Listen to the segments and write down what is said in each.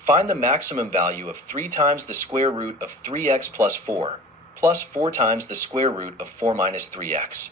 Find the maximum value of 3 times the square root of 3x plus 4, plus 4 times the square root of 4 minus 3x.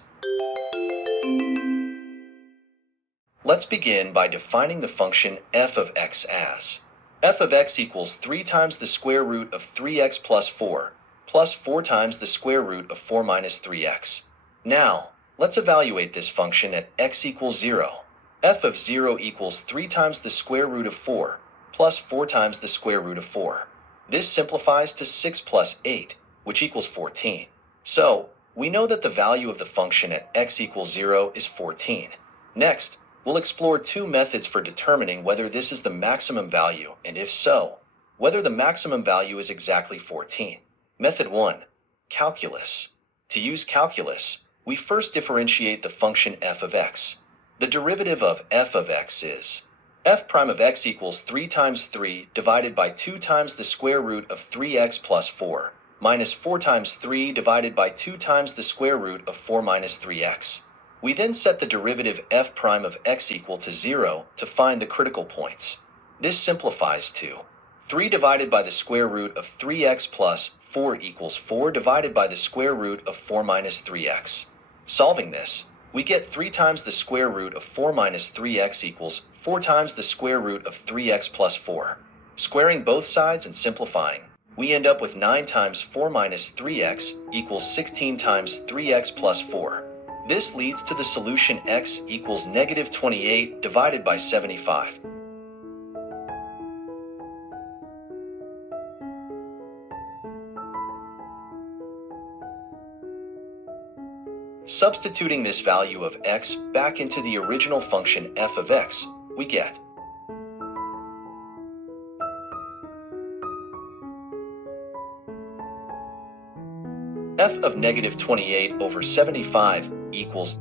Let's begin by defining the function f of x as f of x equals 3 times the square root of 3x plus 4, plus 4 times the square root of 4 minus 3x. Now, let's evaluate this function at x equals 0. F of 0 equals 3 times the square root of 4, plus 4 times the square root of 4. This simplifies to 6 plus 8, which equals 14. So, we know that the value of the function at x equals 0 is 14. Next, we'll explore two methods for determining whether this is the maximum value, and if so, whether the maximum value is exactly 14. Method 1. Calculus. To use calculus, we first differentiate the function f of x. The derivative of f of x is f prime of x equals 3 times 3 divided by 2 times the square root of 3x plus 4, minus 4 times 3 divided by 2 times the square root of 4 minus 3x. We then set the derivative f prime of x equal to 0 to find the critical points. This simplifies to 3 divided by the square root of 3x plus 4 equals 4 divided by the square root of 4 minus 3x. Solving this, we get 3 times the square root of 4 minus 3x equals 4 times the square root of 3x plus 4. Squaring both sides and simplifying, we end up with 9 times 4 minus 3x equals 16 times 3x plus 4. This leads to the solution x equals negative 28 divided by 75. Substituting this value of x back into the original function f of x, we get f of negative 28 over 75 equals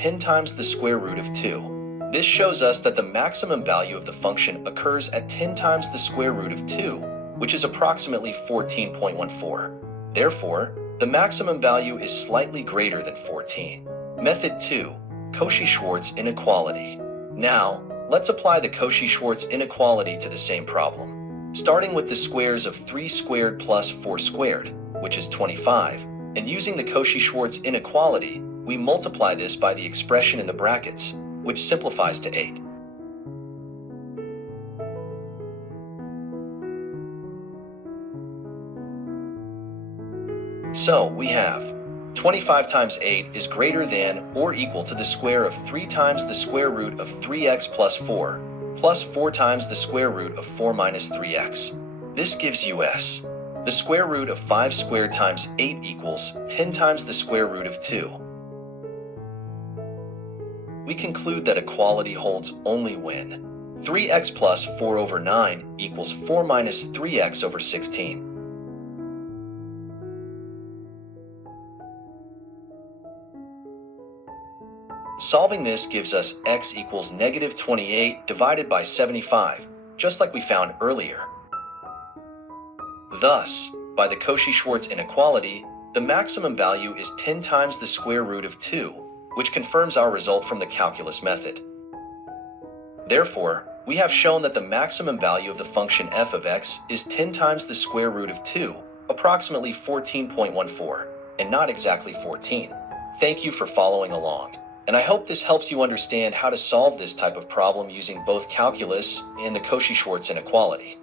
ten times the square root of 2. This shows us that the maximum value of the function occurs at 10 times the square root of 2, which is approximately 14.14. Therefore, the maximum value is slightly greater than 14. Method 2. Cauchy-Schwarz Inequality. Now, let's apply the Cauchy-Schwarz Inequality to the same problem. Starting with the squares of 3 squared plus 4 squared, which is 25, and using the Cauchy-Schwarz Inequality, we multiply this by the expression in the brackets, which simplifies to 8. So we have 25 times 8 is greater than or equal to the square of 3 times the square root of 3x plus 4, plus 4 times the square root of 4 minus 3x. This gives us the square root of 5 squared times 8 equals 10 times the square root of 2. We conclude that equality holds only when 3x plus 4 over 9 equals 4 minus 3x over 16. Solving this gives us x equals negative 28 divided by 75, just like we found earlier. Thus, by the Cauchy-Schwarz inequality, the maximum value is 10 times the square root of 2, which confirms our result from the calculus method. Therefore, we have shown that the maximum value of the function f of x is 10 times the square root of 2, approximately 14.14, and not exactly 14. Thank you for following along, and I hope this helps you understand how to solve this type of problem using both calculus and the Cauchy-Schwarz inequality.